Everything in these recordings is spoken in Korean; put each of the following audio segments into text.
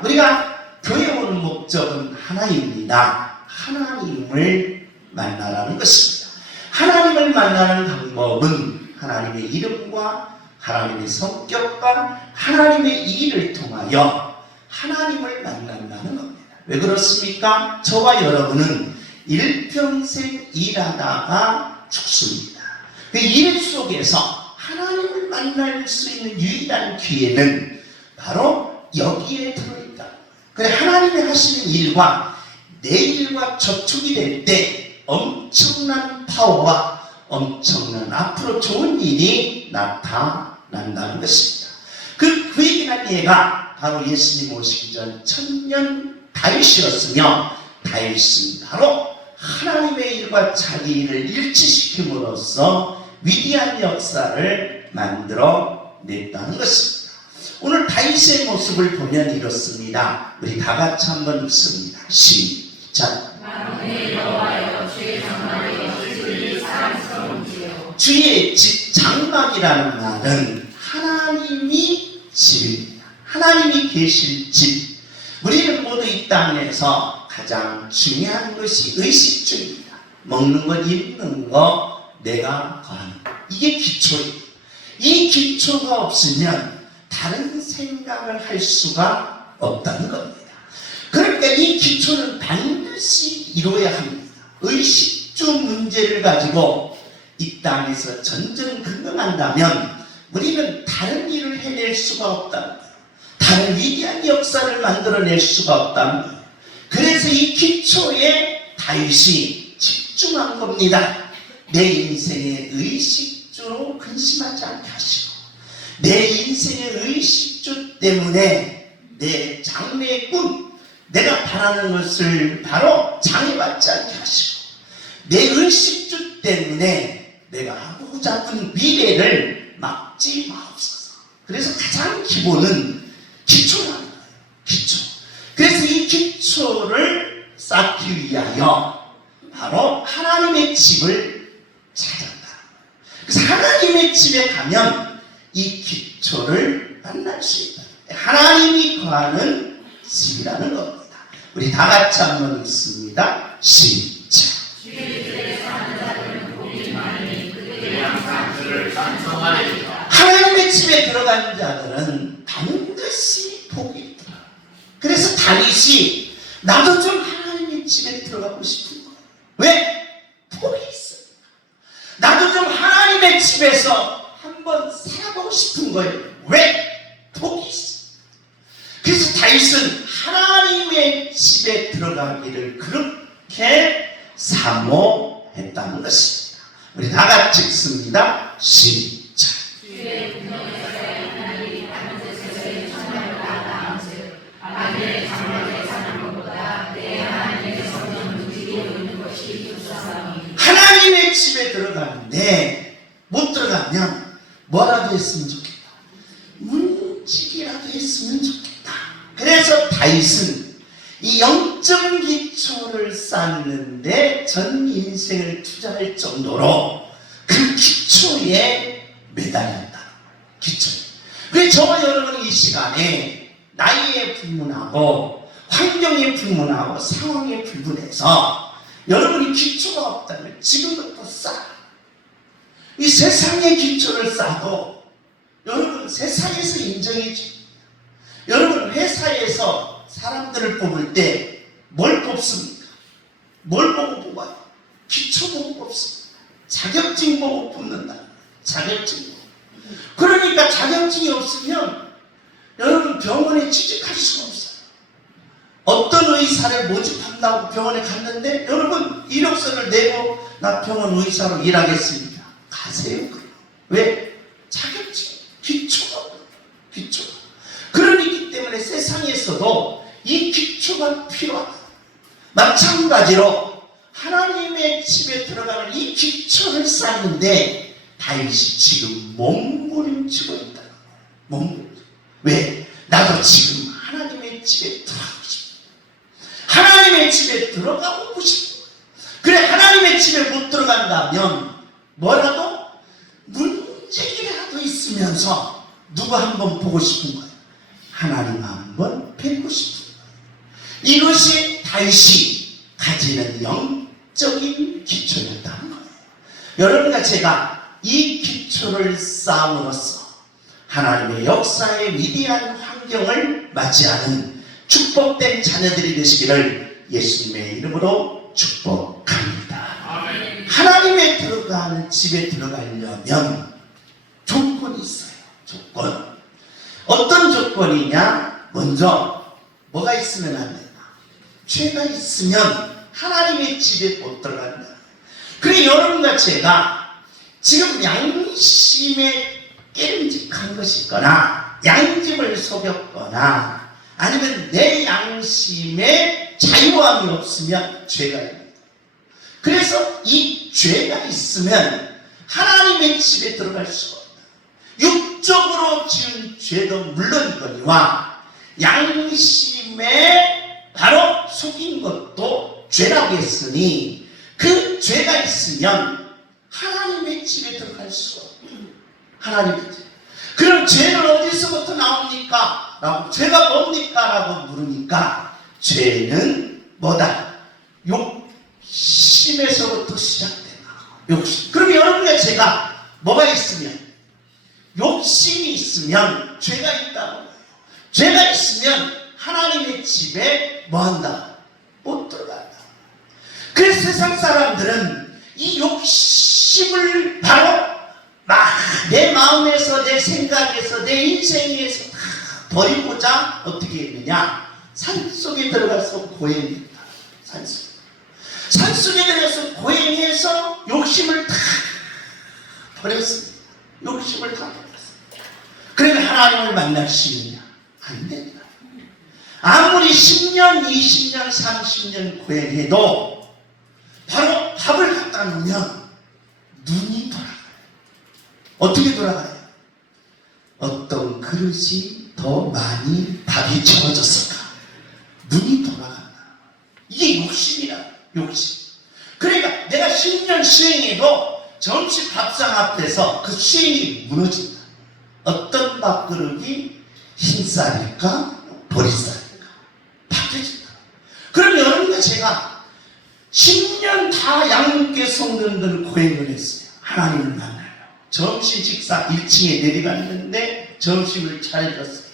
그러니까 우리가 교회 오는 목적은 하나입니다. 하나님을 만나라는 것입니다. 하나님을 만나는 방법은 하나님의 이름과 하나님의 성격과 하나님의 일을 통하여 하나님을 만난다는 겁니다. 왜 그렇습니까? 저와 여러분은 일평생 일하다가 죽습니다. 그 일 속에서 하나님을 만날 수 있는 유일한 기회는 바로 여기에 들어있다. 그래, 하나님이 하시는 일과 내 일과 접촉이 될 때 엄청난 파워와 엄청난 앞으로 좋은 일이 나타난다는 것입니다. 그 얘기한 예가 바로 예수님 오시기 전 천년 다윗이었으며, 다윗은 바로 하나님의 일과 자기 일을 일치시킴으로써 위대한 역사를 만들어냈다는 것입니다. 오늘 다윗의 모습을 보면 이렇습니다. 우리 다 같이 한번 읽습니다. 시작. 주의 집, 장막이라는 말은 하나님이 집입니다. 하나님이 계실 집. 우리는 모두 이 땅에서 가장 중요한 것이 의식주입니다. 먹는 것, 입는 것, 내가 거하는 것. 이게 기초입니다. 이 기초가 없으면 다른 생각을 할 수가 없다는 겁니다. 그러니까 이 기초는 반드시 이루어야 합니다. 의식주 문제를 가지고 이 땅에서 전전긍긍한다면 우리는 다른 일을 해낼 수가 없다는 거예요. 다른 위대한 역사를 만들어낼 수가 없다는 거예요. 그래서 이 기초에 다윗이 집중한 겁니다. 내 인생의 의식주로 근심하지 않게 하시고, 내 인생의 의식주 때문에 내 장래의 꿈, 내가 바라는 것을 바로 장애받지 않게 하시고, 내 의식주 때문에 내가 하고자 하는 미래를 막지 마옵소서. 그래서 가장 기본은 기초라는 거예요. 기초. 그래서 이 기초를 쌓기 위하여 바로 하나님의 집을 찾았다. 그래서 하나님의 집에 가면 이 기초를 만날 수 있다. 하나님이 거하는 집이라는 겁니다. 우리 다 같이 한번 읽습니다. 시작. 하나님의 집에 들어간 자들은 반드시 복이 있다. 그래서 다윗이 나도 좀 하나님의 집에 들어가고 싶은 거예요. 왜? 복이 있어요. 나도 좀 하나님의 집에서 한번 살아보고 싶은 거예요. 왜? 복이 있어요. 그래서 다윗은 하나님의 집에 들어가기를 그렇게 사모했다는 것입니다. 우리 다 같이 읽습니다. 시작. 하나님의 집에 들어가는데 못 들어가면 뭐라도 했으면 좋겠다. 문지기라도 했으면 좋겠다. 그래서 다윗은 이 영적 기초를 쌓는데 전 인생을 투자할 정도로 그 기초에 매달렸다. 기초. 그래서 저와 여러분 이 시간에 나이에 불문하고 환경에 불문하고 상황에 불문해서 여러분이 기초가 없다면 지금부터 쌓아. 이 세상의 기초를 쌓아도 여러분 세상에서 인정해 줍니다. 여러분 회사에서 사람들을 뽑을 때 뭘 뽑습니까? 뭘 보고 뽑아요? 기초 보고 뽑습니다. 자격증 보고 뽑는다. 자격증 보고. 그러니까 자격증이 없으면 여러분 병원에 취직할 수가 없어요. 어떤 의사를 모집한다고 병원에 갔는데 여러분 이력서를 내고 나 병원 의사로 일하겠습니다. 가세요. 그럼. 왜? 자격증, 기초가 없어요. 기초가. 그러기 때문에 세상에서도 이 기초가 필요하다. 마찬가지로 하나님의 집에 들어가는 이 기초를 쌓는데 다윗이 지금 몸부림치고 있다. 몸부림치고. 왜? 나도 지금 하나님의 집에 들어가고 싶어. 하나님의 집에 들어가고 싶어. 그래, 하나님의 집에 못 들어간다면 뭐라도 문제기라도 있으면서 누가 한번 보고 싶은 거예요. 하나님 한번 한번 뵙고 싶은 거예요. 이것이 다윗이 가지는 영적인 기초였다는 거예요. 여러분과 제가 이 기초를 쌓음으로써 하나님의 역사의 위대한 환경을 맞이하는 축복된 자녀들이 되시기를 예수님의 이름으로 축복합니다. 아멘. 하나님의 들어가는 집에 들어가려면 조건이 있어요. 조건. 어떤 조건이냐? 먼저 뭐가 있으면 안 된다. 죄가 있으면 하나님의 집에 못 들어간다. 그래 여러분과 제가 지금 양심에 깨름직한 것이 있거나 양심을 속였거나 아니면 내 양심에 자유함이 없으면 죄가 있습니다. 그래서 이 죄가 있으면 하나님의 집에 들어갈 수가 없다. 육적으로 지은 죄도 물론이거니와 양심에 바로 속인 것도 죄라고 했으니 그 죄가 있으면 하나님의 집에 들어갈 수가 없다. 하나님의 집. 그럼 죄는 어디서부터 나옵니까? 라고, 죄가 뭡니까? 라고 물으니까 죄는 뭐다? 욕심에서부터 시작된다. 욕심. 그럼 여러분과 제가 뭐가 있으면, 욕심이 있으면 죄가 있다는 거예요. 죄가 있으면 하나님의 집에 뭐 한다? 못 들어간다. 그래서 세상 사람들은 이 욕심을 바로 막 내 마음에서, 내 생각에서, 내 인생에서 다 버리고자 어떻게 했느냐? 산속에 들어가서 고행했다. 산속에 들어가서 고행해서 욕심을 다 버렸습니다. 욕심을 다 버렸습니다. 그러니까 하나님을 만날 수 있느냐? 안 된다. 아무리 10년, 20년, 30년 고행해도 바로 밥을 갖다 놓으면 눈이 돌아가요. 어떻게 돌아가요? 어떤 그릇이 더 많이 밥이 채워졌을까? 눈이 돌아간다. 이게 욕심이라. 욕심. 그러니까 내가 10년 수행해도 점심 밥상 앞에서 그 수행이 무너진다. 어떤 밥그릇이 흰쌀일까? 보리쌀일까? 바뀌어진다. 그럼 여러분과 제가 10년 다 양육계 성전들 고행을 했어요. 하나님을 만나요. 점심 식사 1층에 내려갔는데 점심을 차려줬어요.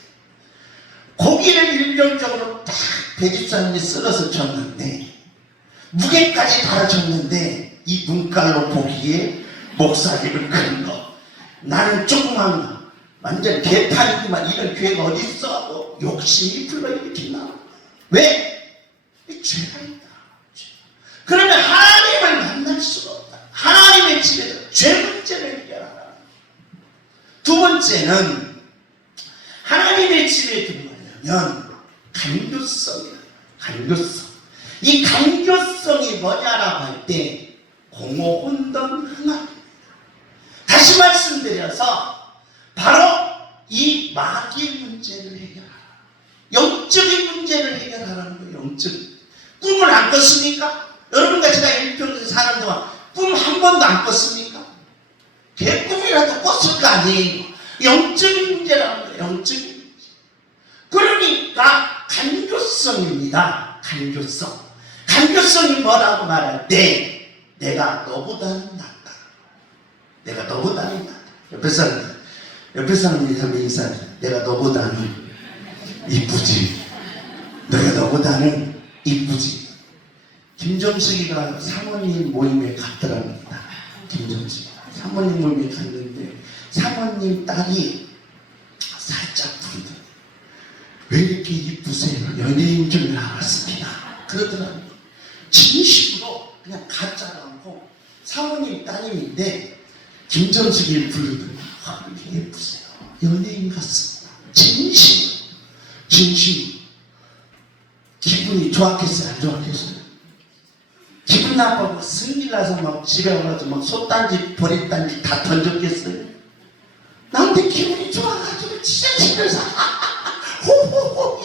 고기를 일정적으로 딱 배집사님이 썰어서 줬는데 무게까지 달아줬는데 이 눈깔로 보기에 목사님을 큰 거, 나는 조그만 거, 완전 개판이구만, 이런 교회가 어딨어 하고 욕심이 불러일으킨다. 왜? 죄가 있다. 그러면 하나님을 만날 수가 없다. 하나님의 집에서 죄 문제를 해결하라. 두 번째는 하나님의 집에 들어가려면 간교성이다. 간교성. 이 간교성이 뭐냐라고 할 때 공허혼돈 흥합입니다. 다시 말씀드려서 바로 이 마귀의 문제를 해결하라. 영적인 문제를 해결하라는 거예요. 영적인. 꿈을 안 꿨습니까? 여러분과 제가 일평생 사는 동안 꿈 한 번도 안 꿨습니까? 개꿈이라도 꿨을 거 아니에요. 영적인 문제라는 거예요. 영적인 문제. 그러니까 간교성입니다. 간교성. 간교성이 뭐라고 말할 때 내가 너보다는 낫다. 내가 너보다는 낫다. 옆에 사람이 하면 인사해. 내가 너보다는 이쁘지. 내가 너보다는 이쁘지. 김정숙이가 사모님 모임에 갔더랍니다. 김정숙이 사모님 모임에 갔는데 사모님 딸이 살짝 부르더니 왜 이렇게 이쁘세요? 연예인 줄 알았습니다. 그러더라고요. 진심으로 그냥 가짜로 하고 사모님 따님인데 김정숙이를 부르더니 이렇게 예쁘세요. 연예인 같습니다. 진심. 기분이 좋았겠어요? 안 좋았겠어요? 기분 나빠서 승리나서 막 집에 와가지고 막 솥단지 보릿단지 다 던졌겠어요? 나한테 기분이 좋아가지고 진짜 집에서 호호호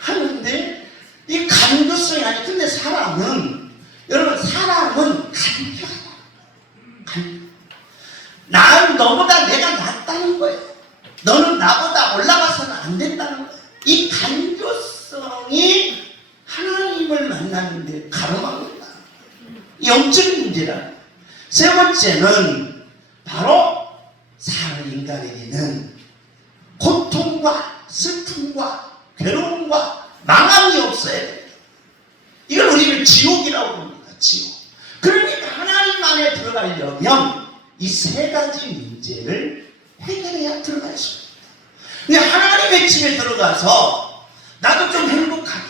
하는데 이 간교성이 아니. 근데 사람은 여러분 사람은 간교하다. 난 너보다 내가 낫다는 거예요. 너는 나보다 올라가서는 안 된다는 거예요. 이 영이 하나님을 만나는데 가로막는다. 영적인 문제라. 세 번째는 바로 사는 인간에게는 고통과 슬픔과 괴로움과 망함이 없어야 됩니다. 이걸 우리는 지옥이라고 합니다. 지옥. 그러니까 하나님 안에 들어가려면 이 세 가지 문제를 해결해야 들어갈 수 있습니다. 근데 하나님의 집에 들어가서 나도 좀 행복하게,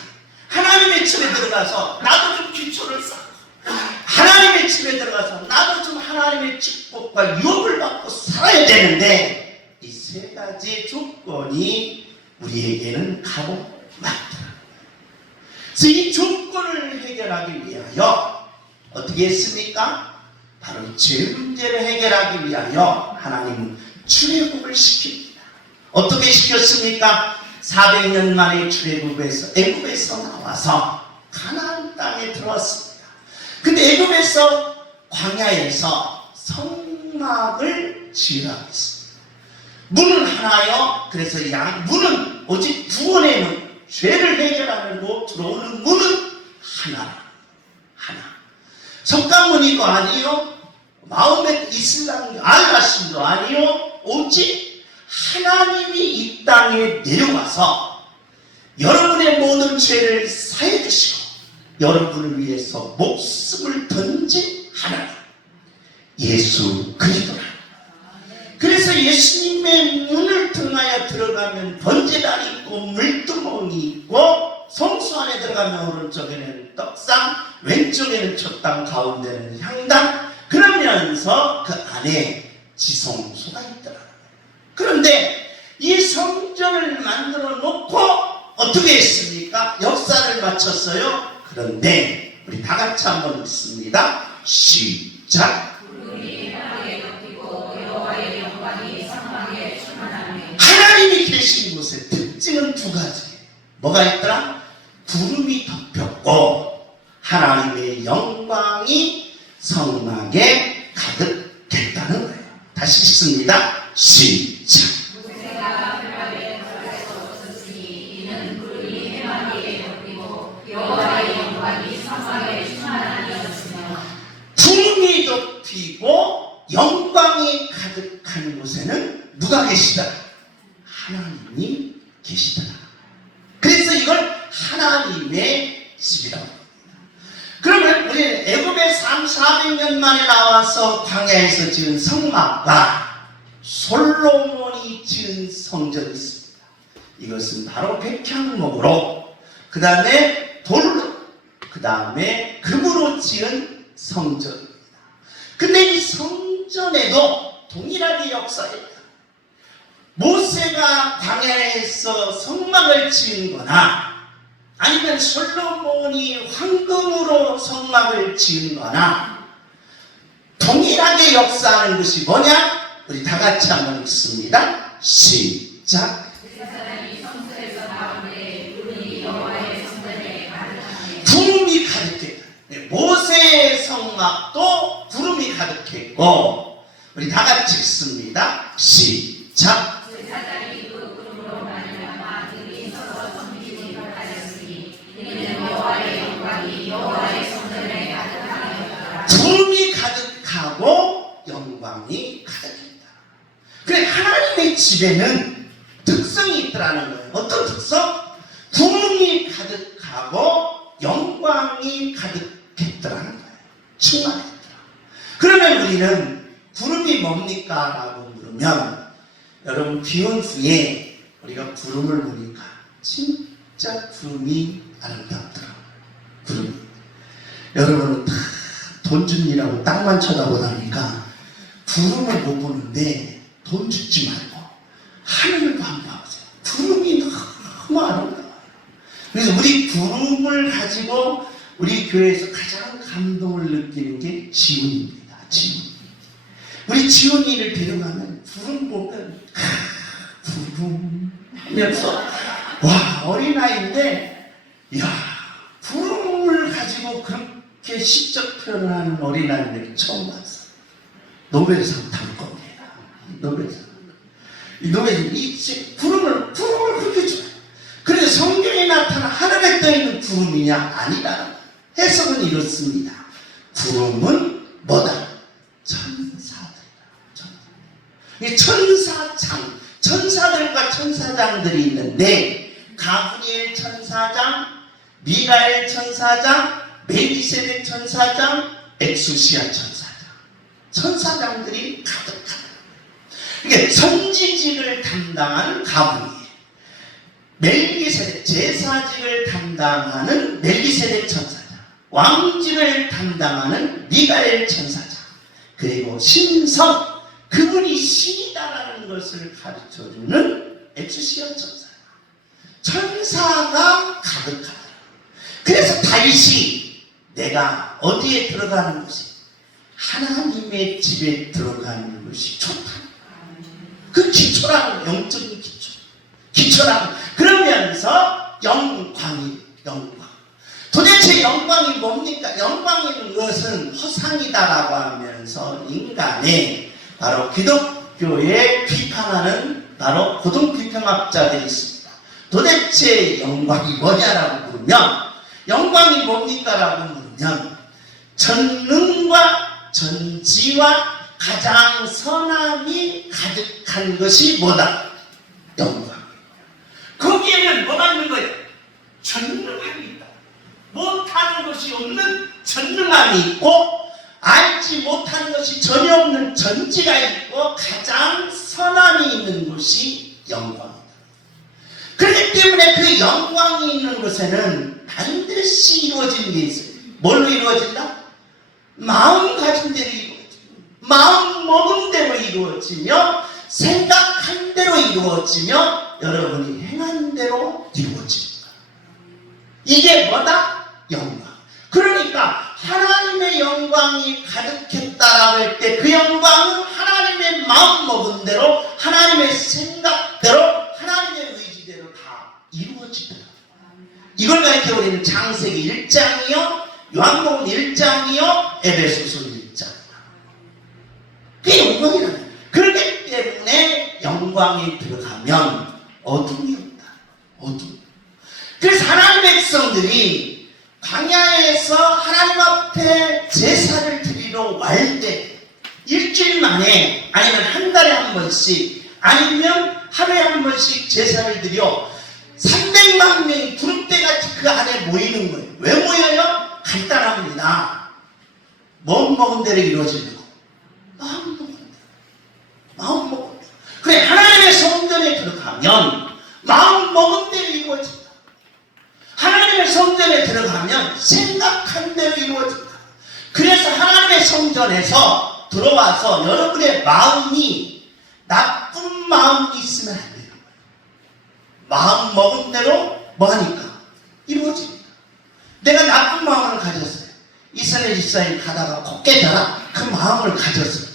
하나님의 집에 들어가서 나도 좀 기초를 쌓고, 하나님의 집에 들어가서 나도 좀 하나님의 축복과 유업을 받고 살아야 되는데 이 세 가지 조건이 우리에게는 가고 맞더라. 그래서 이 조건을 해결하기 위하여 어떻게 했습니까? 바로 죄 문제를 해결하기 위하여 하나님은 출애굽을 시킵니다. 어떻게 시켰습니까? 400년 만에 출애굽에서 애굽에서 나와서 가나안 땅에 들어왔습니다. 근데 애굽에서 광야에서 성막을 지으라고 했습니다. 문은 하나요. 그래서 문은 오직 구원의 문, 죄를 해결하려고 들어오는 문은 하나. 석가모니도 아니요, 마호메트 이슬람 알라신도 아니요, 오직 하나님이 이 땅에 내려와서 여러분의 모든 죄를 사해 주시고 여러분을 위해서 목숨을 던진 하나님, 예수 그리스도라. 그래서 예수님의 문을 통하여 들어가면 번제단이 있고 물두멍이 있고 성수 안에 들어가면 오른쪽에는 떡상, 왼쪽에는 촛당, 가운데는 향당, 그러면서 그 안에 지성소가 있더라. 그런데 이 성전을 만들어 놓고 어떻게 했습니까? 역사를 마쳤어요. 그런데 우리 다 같이 한번 읽습니다. 시작. 하나님이 계신 곳의 특징은 두 가지. 뭐가 있더라? 구름이 덮였고 하나님의 영광이 성막에 가득했다는 거예요. 다시 읽습니다. 시작. 구름이 덮이고 영광이 가득한 곳에는 누가 계시더라? 하나님이 계시더라. 그래서 이걸 하나님의 집이라고 합니다. 그러면 우리 애굽에 400년 만에 나와서 광야에서 지은 성막과 솔로몬이 지은 성전이 있습니다. 이것은 바로 백향목으로, 그 다음에 돌로, 그 다음에 금으로 지은 성전입니다. 근데 이 성전에도 동일하게 역사했다. 모세가 광야에서 성막을 지은 거나 아니면 솔로몬이 황금으로 성막을 지은 거나 동일하게 역사하는 것이 뭐냐? 우리 다 같이 한번 읽습니다. 시작. 구름이 가득했다. 모세의 성막도 구름이 가득했고, 우리 다 같이 읽습니다. 시작. 구름이 가득하고 영광이 가득했다. 그래, 하나님의 집에는 특성이 있더라는 거예요. 어떤 특성? 구름이 가득하고 영광이 가득했더라는 거예요. 충만했더라. 그러면 우리는 구름이 뭡니까? 라고 물으면, 여러분 비온 후에 우리가 구름을 보니까 진짜 구름이 아름답더라고요. 구름. 여러분은 다 돈 준이라고 땅만 쳐다보다니까 구름을 못 보는데 돈 주지 말고 하늘을 한번 보세요. 구름이 너무 아름다워요. 그래서 우리 구름을 가지고 우리 교회에서 가장 감동을 느끼는 게 지훈입니다. 지훈. 우리 지훈이를 데려가면 구름 보면 구름 하면서 와, 어린아이인데 야, 구름을 가지고 그렇게 시적 표현을 하는 어린아이를 처음 봤어요. 노벨상 탈 겁니다. 노벨상. 이 노벨상, 구름을 그렇게 줘요. 그래서 성경에 나타난 하나님의 구름이냐? 아니라 해석은 이렇습니다. 구름은 뭐다? 천사들이다. 천사장, 천사들과 천사장들이 있는데 가브리엘 천사장, 미가엘 천사장, 멜기세덱 천사장, 엑수시아 천사장, 천사장들이 가득하다. 이게 선지직을 담당하는 가브리엘, 멜기세덱 제사직을 담당하는 멜기세덱 천사장, 왕직을 담당하는 미가엘 천사장, 그리고 신성, 그분이 신이다라는 것을 가르쳐주는 엑수시아 천사, 천사가 가득하다. 그래서 다윗이 내가 어디에 들어가는 것이 하나님의 집에 들어가는 것이 좋다. 그 기초라는 영적인 기초라는 그러면서 영광이 영광. 도대체 영광이 뭡니까? 영광인 것은 허상이다라고 하면서 인간의 바로 기독교에 비판하는 바로 고등비평학자들이 있습니다. 도대체 영광이 뭐냐라고 물으면 영광이 뭡니까? 라고 물으면 전능과 전지와 가장 선함이 가득한 것이 뭐다? 영광. 거기에는 뭐가 있는 거예요? 전능함이 있다. 못하는 것이 없는 전능함이 있고 알지 못하는 것이 전혀 없는 전지가 있고 가장 선함이 있는 것이 영광이다. 그렇기 때문에 그 영광이 있는 것에는 반드시 이루어지는 게 있어요. 뭘로 이루어진다? 마음 가진 대로 이루어집니다. 마음 먹은 대로 이루어지며 생각한 대로 이루어지며 여러분이 행한 대로 이루어집니다. 이게 뭐다? 영광. 그러니까 하나님의 영광이 가득했다라고 할 때 그 영광은 하나님의 마음 먹은 대로 하나님의 생각대로 하나님의 의지대로 다 이루어지더라. 이걸 가르쳐 우리는 창세기 1장이요 요한복음 1장이요 에베소서 1장. 그게 영광이라는 거예요. 그렇기 때문에 영광이 들어가면 어둠이 없다. 어둠. 그래서 하나님의 백성들이 광야에서 하나님 앞에 제사를 드리러 갈 때 일주일 만에 아니면 한 달에 한 번씩 아니면 하루에 한 번씩 제사를 드려 300만 명이 구름대같이 그 안에 모이는 거예요. 왜 모여요? 간단합니다. 마음 먹은 대로 이루어지려고. 마음 먹은 대로. 마음 먹은 대로. 그래, 하나님의 성전에 들어가면 마음 먹은 대로 이루어진다. 하나님의 성전에 들어가면 생각한 대로 이루어진다. 그래서 하나님의 성전에서 들어와서 여러분의 마음이 나쁜 마음이 있으면 안 돼요. 마음 먹은 대로 뭐 하니까? 이루어집니다. 내가 나쁜 마음을 가졌어요. 이스라엘 집사님 가다가 코 깨져라. 그 마음을 가졌어요.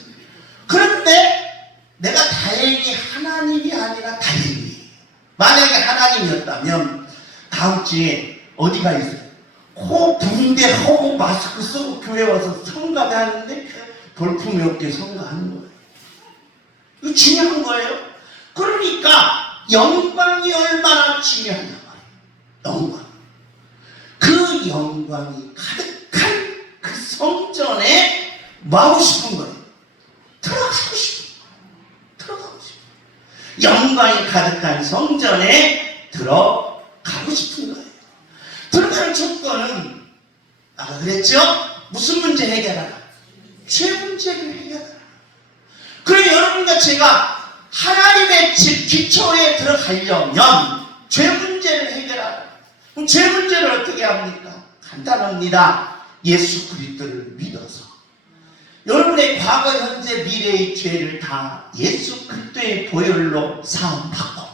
그런데 내가 다행히 하나님이 아니라 다행히 만약에 하나님이었다면 다음 주에 어디가 있어요? 코 부는데 하고 마스크 쓰고 교회 와서 성가대 하는데 볼품이 없게 성가하는 거예요. 이거 중요한 거예요. 그러니까 영광이 얼마나 중요하냐 말이에요. 영광. 그 영광이 가득한 그 성전에 뭐 하고 싶은 거예요? 들어가고 싶은 거예요. 들어가고 싶은 거예요. 영광이 가득한 성전에 들어가고 싶은 거예요. 들어가는 조건은 아까 그랬죠? 무슨 문제 해결하라? 죄 문제를 해결하라. 그럼 여러분과 제가 하나님의 집 기초에 들어가려면 죄 문제를 해결하라. 그럼 죄 문제를 어떻게 합니까? 간단합니다. 예수 그리스도를 믿어서 여러분의 과거, 현재, 미래의 죄를 다 예수 그리스도의 보혈로 사함받고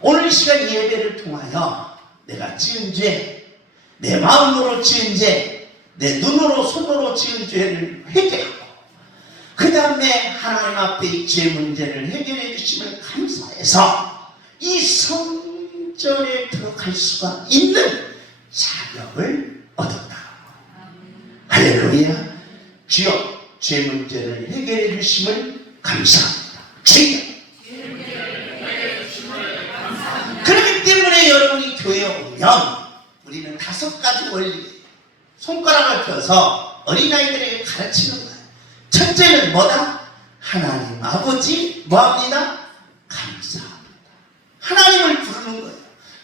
오늘 이 시간 예배를 통하여 내가 지은 죄, 내 마음으로 지은 죄, 내 눈으로 손으로 지은 죄를 회개하고 그 다음에 하나님 앞에 이 죄 문제를 해결해 주심을 감사해서 이 성전에 들어갈 수가 있는 자격을 얻었다. 할렐루야. 주여 죄 문제를 해결해 주심을 감사합니다. 주여. 그렇기 때문에 여러분이 교회에 오면 우리는 5가지 원리, 손가락을 펴서 어린아이들에게 가르치는 거예요. 첫째는 뭐다? 하나님 아버지 뭐합니다? 감사합니다. 하나님을 부르는 거예요.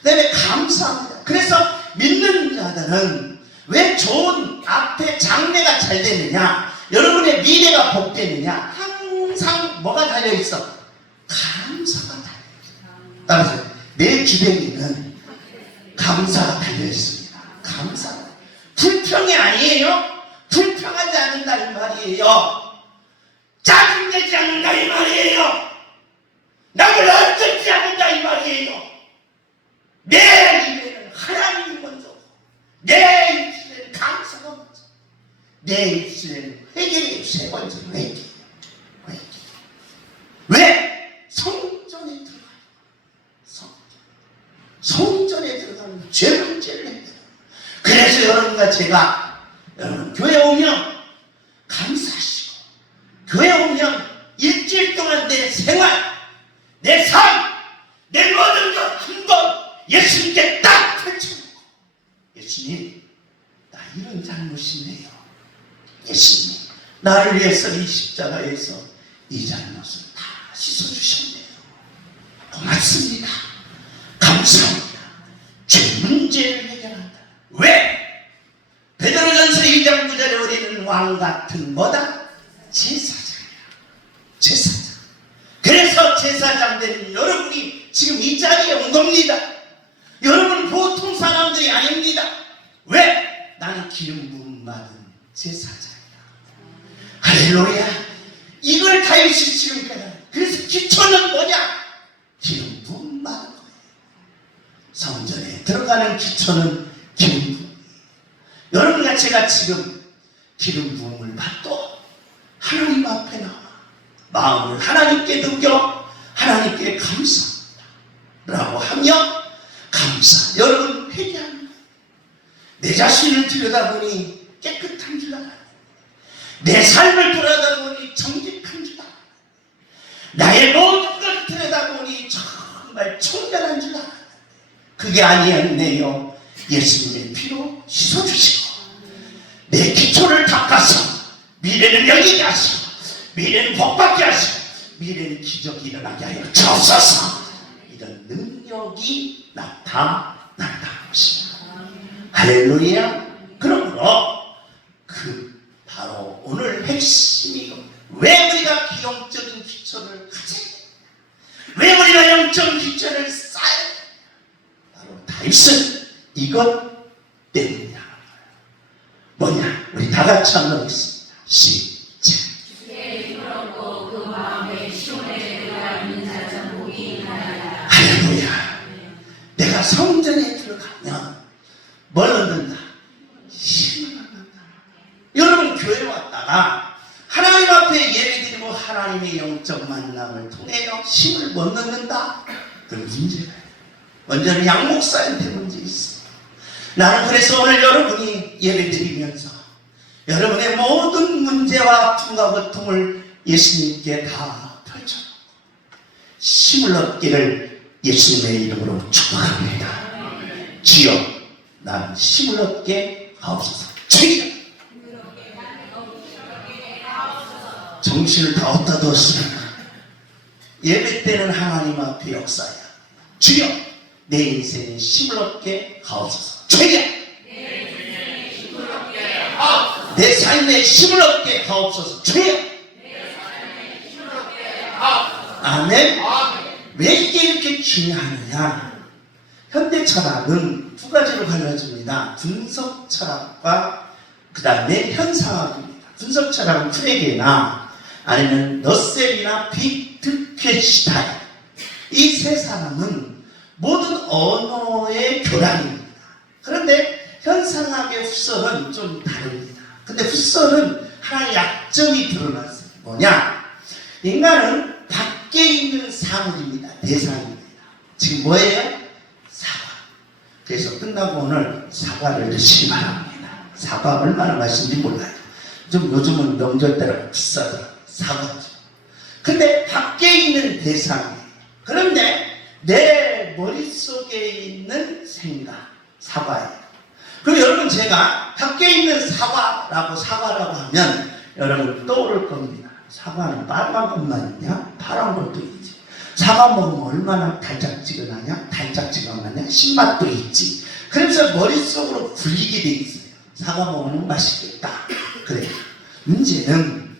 그 다음에 감사합니다. 그래서 믿는 자들은 왜 좋은 앞에 장래가 잘 되느냐, 여러분의 미래가 복되느냐, 항상 뭐가 달려있어? 감사가 달려있어요. 따라서 내 주변에는 감사가 달려있습니다. 감사. 불평이 아니에요. 불평하지 않는다 이 말이에요. 짜증내지 않는다 이 말이에요. 남을 얽지 않는다 이 말이에요. 내 입에는 하나님이 먼저고, 내 입술에는 감사가 먼저, 내 입술에는 회개의 세 번째 회개. 왜? 성전에 들어가요. 성전에 들어가면 죄 문제를 해요. 그래서 여러분과 제가 교회 오면 감사하시고, 교회 오면 일주일 동안 내 생활, 내 삶, 내 모든 것 한번 예수님께 딱 펼쳐놓고, 예수님, 나 이런 잘못이네요. 예수님, 나를 위해서 이 십자가에서 이 잘못을 다 씻어주셨네요. 고맙습니다. 감사합니다. 죄 문제를 해결한다. 왜? 베드로전서 2장 9절에 우리는 왕같은 뭐다? 제사장이야. 제사장. 그래서 제사장 되는 여러분이 지금 이 자리에 온 겁니다. 여러분 보통 사람들이 아닙니다. 왜? 나는 기름 부음 받은 제사장이야. 할렐루야. 이걸 다윗이 지금 깨달아. 그래서 기초는 뭐냐? 기름 부음 받은 거예요. 성전에 들어가는 기초는 기름 부음. 여러분과 제가 지금 기름 부음을 받고 하나님 앞에 나와 마음을 하나님께 넘겨 하나님께 감사합니다 라고 하며, 감사. 여러분 회개하는 거예요. 내 자신을 들여다보니 깨끗한 줄 알아요. 내 삶을 들여다보니 정직한 줄 알아요. 나의 모든 걸 들여다보니 정말 청결한 줄 알아요. 그게 아니었네요. 예수님의 피로 씻어주시고 내 기초를 닦아서 미래는 여기게 하시고 미래는 복받게 하시고 미래는 기적이 일어나게 하여 주옵소서. 이런 능력이 나타난다는 것입니다. 할렐루야. 그러므로 바로 오늘 핵심이 왜 우리가 영적인 기초를 가져야 됩니까? 왜 우리가 영적 기초를 쌓아야 됩니까? 바로 다윗은 이것 때문이야. 뭐냐? 우리 다 같이 한번 하겠습니다. 시작. 할렐루야. 내가 성전에 들어가면 뭘 얻는다? 힘을 얻는다. 여러분 교회 왔다가 하나님 앞에 예배드리고 하나님의 영적 만남을 통해서 힘을 못 얻는다? 그 문제가 있어요. 먼저는 양 목사한테 문제 있어요. 나는 그래서 오늘 여러분이 예배드리면서 여러분의 모든 문제와 아픔과 고통을 예수님께 다 펼쳐놓고 힘을 얻기를 예수님의 이름으로 축복합니다. 주여, 난 힘을 얻게 하옵소서. 주여! 정신을 다 얻다 두었으니까 예배 때는 하나님 앞에 역사야. 주여, 내 인생에 힘을 얻게 하옵소서. 주여, 내 삶에 힘을 얻게 하옵소서. 주여. 아멘. 왜 이게 이렇게 중요하느냐? 현대 철학은 두 가지로 갈라집니다. 분석 철학과 그 다음에 현상학입니다. 분석 철학은 프레게나 아니면 러셀이나 비트케슈타인, 이 세 사람은 모든 언어의 교란입니다. 그런데 현상학의 후설은 좀 다릅니다. 근데 후설은 하나의 약점이 드러났어요. 뭐냐? 인간은 밖에 있는 사물입니다. 대상입니다. 지금 뭐예요? 사과. 그래서 끝나고 오늘 사과를 드시기 바랍니다. 사과 얼마나 맛있는지 몰라요. 좀 요즘은 명절 때라 비싸더라고요. 사과죠. 근데 밖에 있는 대상이에요. 그런데 내 머릿속에 있는 생각, 사과예요. 그럼 여러분 제가 밖에 있는 사과라고 하면 여러분 떠오를 겁니다. 사과는 빨간 것만 있냐? 파란 것도 있지. 사과 먹으면 얼마나 달짝지근하냐? 달짝지근하냐? 신맛도 있지. 그래서 머릿속으로 굴리게 돼 있어요. 사과 먹으면 맛있겠다. 그래. 문제는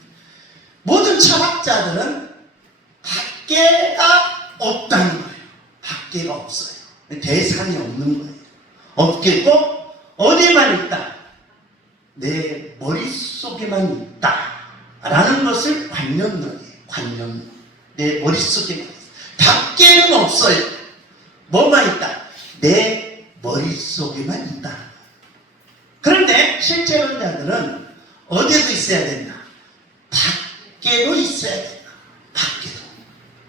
모든 철학자들은 밖에가 없다는 거예요. 밖에가 없어요. 대상이 없는 거예요. 없겠고 어디에만 있다? 내 머릿속에만 있다 라는 것을 관념론이에요. 관념론. 내 머릿속에만 있다. 밖에는 없어요. 뭐만 있다? 내 머릿속에만 있다. 그런데 실제론자들은 어디에도 있어야 된다? 밖에도 있어야 된다.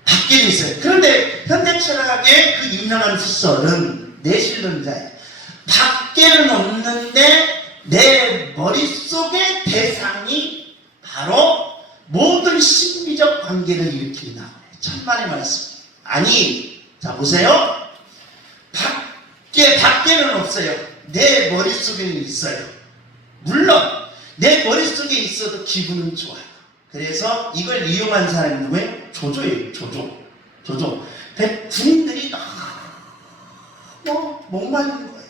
밖에도 있어요. 그런데 현대철학의 그 유명한 후설은 내실론자예요. 밖에는 없는데 내 머릿속의 대상이 바로 모든 심리적 관계를 일으킨다. 천만의 말씀. 아니, 자 보세요. 밖에는 없어요. 내 머릿속에는 있어요. 물론 내 머릿속에 있어도 기분은 좋아요. 그래서 이걸 이용한 사람이 누구예요? 조조예요. 조조. 군인들이 너무 목마른 거예요.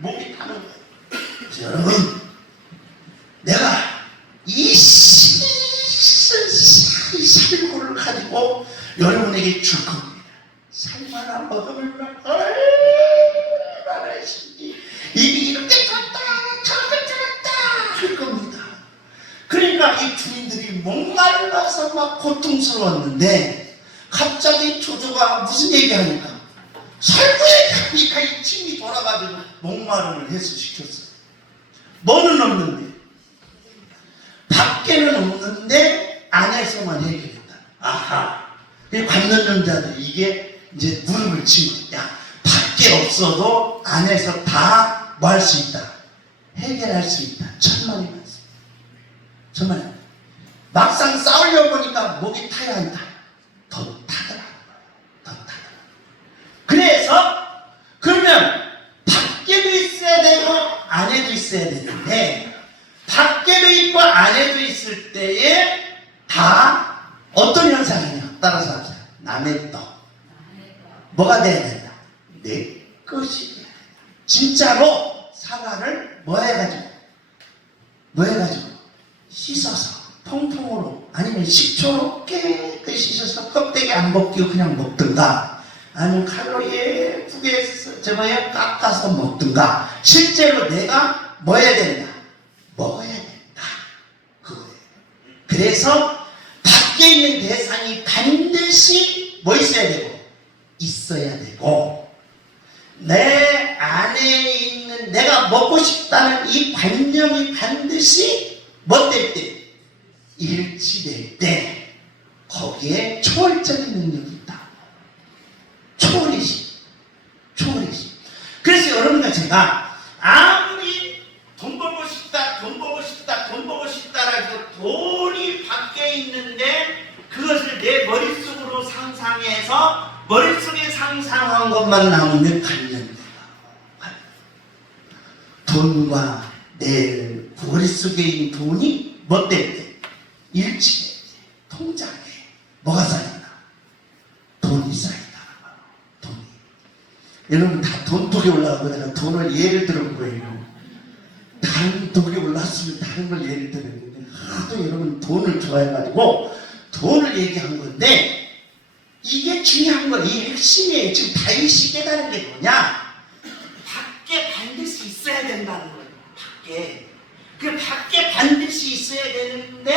목이 타는 거예요. 그래서 여러분, 내가 이 살구를 가지고 여러분에게 줄 겁니다. 살만나 먹으면 얼마나 신기. 입이 이렇게 탔다 저렇게 탔다 할 겁니다. 그러니까 이 군인들이 목말라서 막 고통스러웠는데 갑자기 조조가 무슨 얘기하니까 살구 얘기하니까 이 침이 돌아가지고 목마름을 해소시켰어요. 뭐는 없는데? 밖에는 없는데 안에서만 해결했다. 아하. 관념론자들 이게 이제 무릎을 치고 야 밖에 없어도 안에서 다 뭐 할 수 있다. 해결할 수 있다. 천만의 말씀. 천만의 말씀. 막상 싸우려고 보니까 목이 타야 한다. 더 타더라. 그래서 그러면 밖에도 있어야 되고 안에도 있어야 되는데 밖에도 있고 안에도 있을 때에 다 어떤 현상이냐? 따라서 합시다. 남의 떡. 뭐가 돼야 된다? 내 것이 돼야 된다. 진짜로 사과를 뭐 해가지고 씻어서 통풍으로 아니면 식초로 깨끗이 씻어서 껍데기 안 벗기고 그냥 먹든가 아니면 칼로 예쁘게 깎아서 먹든가 실제로 내가 뭐 해야 된다? 먹어야 된다. 그거예요. 그래서 밖에 있는 대상이 반드시 뭐 있어야 되고 내 안에 있는 내가 먹고 싶다는 이 관념이 반드시 뭐 될 때? 일치될 때 거기에 초월적인 능력이 있다. 초월의식. 그래서 여러분과 제가 아무리 돈 벌고 싶다라 해서 돈이 밖에 있는데 그것을 내 머릿속으로 상상해서 머릿속에 상상한 것만 나오면 관련돼요. 돈과 내 머릿속에 있는 돈이 뭐 때문에? 일치돼. 통장에 뭐가 쌓인다? 돈이 쌓인다. 돈이. 여러분 다 돈독이 올라가고 내가 돈을 예를 들은 거예요. 다른 독이 올랐으면 다른 걸 예를 들었는데 하도 여러분 돈을 좋아해가지고 돈을 얘기한 건데 이게 중요한 건 이 핵심이에요. 지금 다윗이 깨달은 게 뭐냐? 밖에 반드시 있어야 된다는 거예요. 그 밖에 반드시 있어야 되는데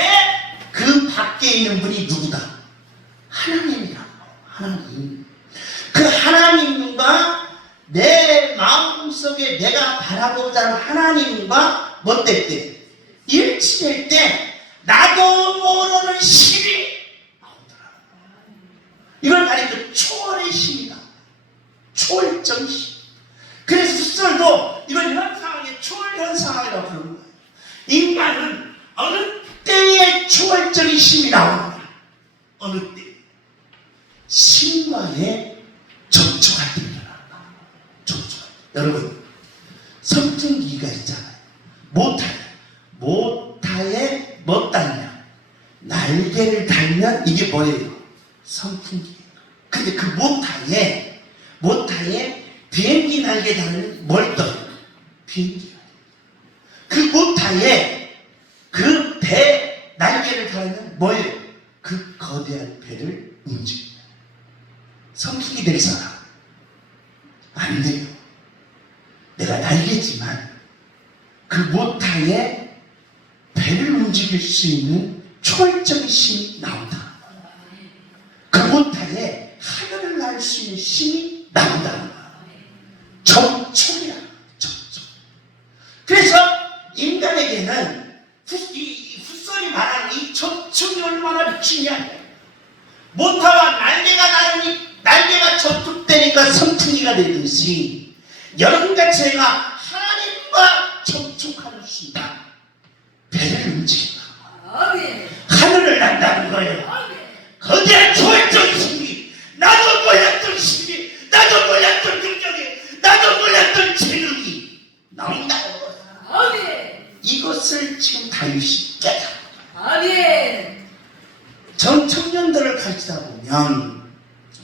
그 밖에 있는 분이 누구다? 하나님이라고. 하나님. 그 하나님과 내 마음속에 내가 바라보자 하는 하나님과 뭐 될 때? 일치될 때 나도 모르는 힘이 나오더라. 이걸 가리켜 초월의 힘이다. 초월적 힘. 그래서 수설도 이걸 현상학의 초월 현상학이라고 부르는 거예요. 인간은 어느 때에 초월적인 힘이 나오는 거야. 어느 때? 신과의 접촉할 때 일어난다. 여러분 선풍기가 있잖아요. 모타에 뭐 달냐? 날개를 달면 이게 뭐예요? 선풍기예요. 근데 그 모타에 비행기 날개 달면 뭘 떠요? 비행기가. 그 모타에 그 배 날개를 달면 뭐예요? 그 거대한 배를 움직입니다. 선풍기 될 사람 안 돼요. 내가 날개지만 그 모타에 배를 움직일 수 있는 초월적인 힘이 나온다. 그 모타에 하늘을 날 수 있는 힘이 나온다. 접촉이야. 접촉. 그래서 인간에게는 이 훗설이 말하는 이 접촉이 얼마나 중요한 거예요. 모타와 날개가 접촉되니까 선풍기가 되듯이 여러분과 제가 하나님과 접촉하는 순간 배를 움직인다. 하늘을 난다는 거예요. 거대한 초월적인 힘이, 나도 몰랐던 힘이, 나도 몰랐던 능력이, 나도 몰랐던 재능이 나온다는 거예요. 이것을 지금 다윗이 깨달은 전 청년들을 가르치다 보면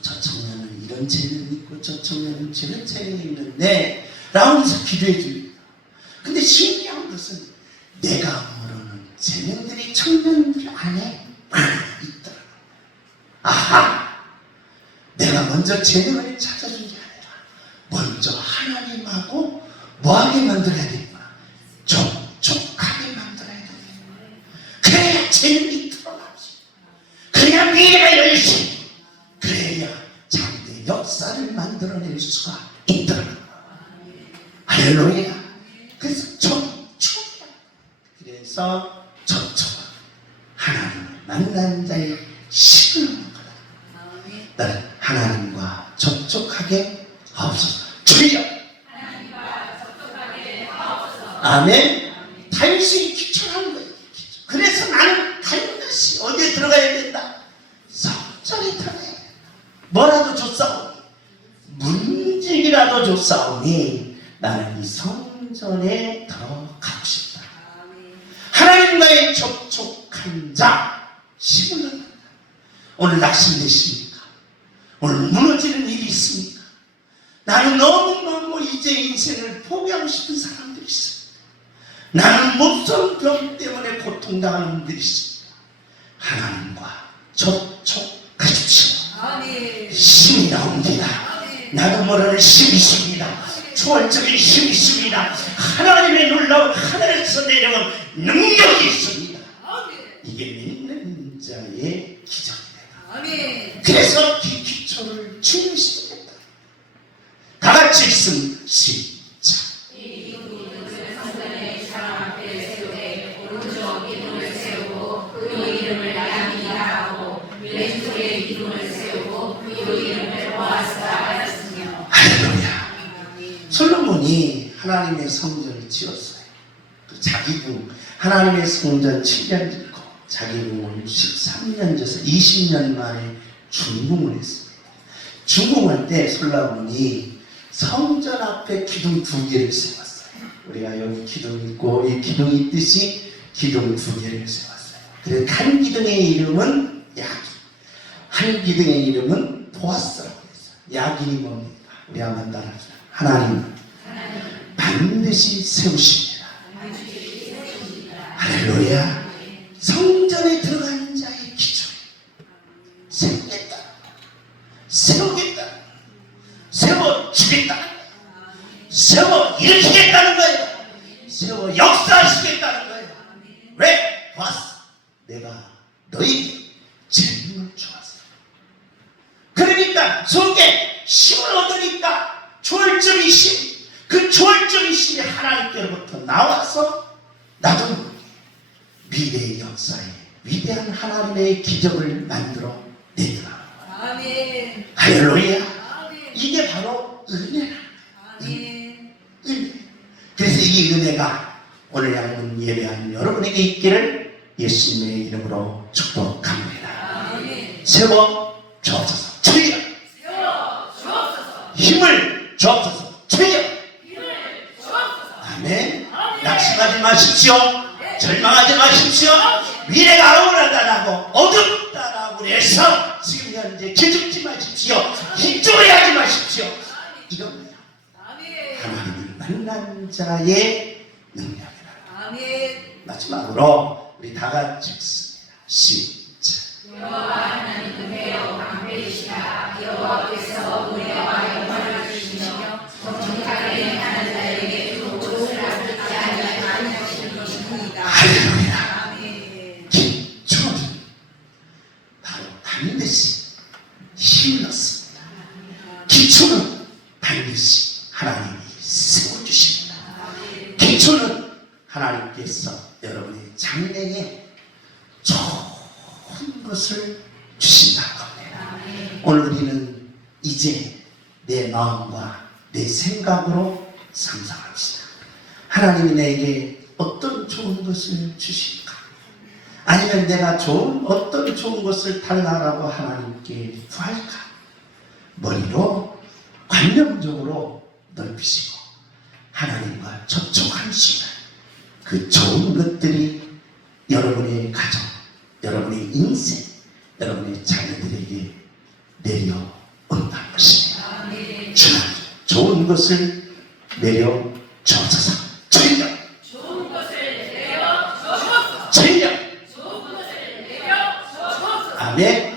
저 청년은 이런 재능이 있고 저 청년은 저런 재능이 있는데 라면서 기도해 줍니다. 근데 신기한 것은 내가 모르는 재능들이 청년들 안에 많이 있더라. 아하! 내가 먼저 재능을 찾아준 게 아니라 먼저 하나님하고 뭐하게 만들어야 되구나. 촉촉하게 만들어야 되구나. 그래야 재능이 드러나지. 그래야 미래가 열심히. 그래야 장대 역사를 만들어낼 수가 있더라. 할렐루야. 그래서 촉촉이야. 그래서 촉촉. 하나님을 만난 자의 힘을 얻는 거다. 나는 하나님과 접촉하게 하옵소서. 주여. 아멘. 다윗이 기초하는 거예요. 그래서 나는 반드시 어디에 들어가야 된다? 성전에 들어가야 된다. 뭐라도 줬사오니, 문지기라도 줬사오니 나는 이 성전에 들어가고 싶다. 하나님과의 접촉한 자 힘을 얻는다. 오늘 낙심되십니까? 오늘 무너지는 일이 있습니까? 나는 너무너무 이제 인생을 포기하고 싶은 사람들이 있습니다. 나는 목성병 때문에 고통당하는 분들이 있습니다. 하나님과 접촉하십시오. 힘이 나옵니다. 나도 모르는 힘이 있습니다. 초월적인 힘이 있습니다. 하나님의 놀라운 하늘에서 내려온 능력이 있습니다. 이게 믿는 자의 기적입니다. 그래서 이 기초를 중요시하겠다. 다 같이 읽습니다. 시작. 할렐루야. 솔로몬이 하나님의 성전을 지었어요. 자기 궁, 하나님의 성전 7년 짓고 자기 궁을 13년 져서 20년 만에 중궁을 했습니다. 중궁할 때 솔로몬이 성전 앞에 기둥 2개를 세웠어요. 우리가 여기 기둥 있고 이 기둥이 있듯이 기둥 2개를 세웠어요. 그래서 한 기둥의 이름은 야긴, 한 기둥의 이름은 보아스라고 했어요. 야긴이 뭡니까? 우리 한번 따라합시다. 하나님은 반드시 세우십니다. 할렐루야. 성전에 들어가는 자의 기준, 세우겠다, 세우겠다, 세워주겠다, 세워 일으키겠다는 거예요. 세워 역사하시겠다는 거예요. 왜? 봤어. 내가 너에게 재능을 주었어. 그러니까 속에 힘을 얻으니까 초월적인 힘, 그 초월적인 힘이 하나님께로부터 나와서 나도 미래의 역사에 위대한 하나님의 기적을 만들어 내더라. 아멘. 할렐루야. 아멘. 이게 바로 은혜라. 아멘. 은혜. 그래서 이 은혜가 오늘 양문 예배하는 여러분에게 있기를 예수님의 이름으로 축복합니다. 아멘. 세워 주옵소서. 주여. 세워 주옵소서. 힘을 주옵소서. 주여. 힘을 주옵소서. 아멘. 낙심하지 마십시오. 절망하지 마십시오. 미래가 우울하다라고 어둡다라고 해서 지금 현재 기죽지 마십시오. 힘줘야 하지 마십시오. 이겁니다. 하나님을 만난 자의 능력이라. 마지막으로 우리 다 같이 읽습니다. 시작. 여호와 하나님 은혜요 강पे이시라. 여호와께서 은혜와 영광을 주시며 정직하게 행하는 자에게 좋은 것을 받지 아니하는 것이니이다. 할렐루야. 아멘. 기초는 바로 반드시 힘을 얻습니다. 기초는 반드시 하나님이 세워주십니다. 기초는 하나님께서 여러분의 장래에 좋은 것을 주신다는 겁니다. 오늘 우리는 이제 내 마음과 내 생각으로 상상합시다. 하나님이 내게 어떤 좋은 것을 주실까? 아니면 내가 어떤 좋은 것을 달라라고 하나님께 구할까? 머리로 관념적으로 넓히시고 하나님과 접촉한 순간 그 좋은 것들이 여러분의 가정, 여러분의 인생, 여러분의 자녀들에게 내려온다는 것입니다. 주님, 좋은 것을 내려 주옵소서. 전력, 좋은 것을 내려 주옵소서. 전력. 좋은 것을 내려 주옵소서. 아멘.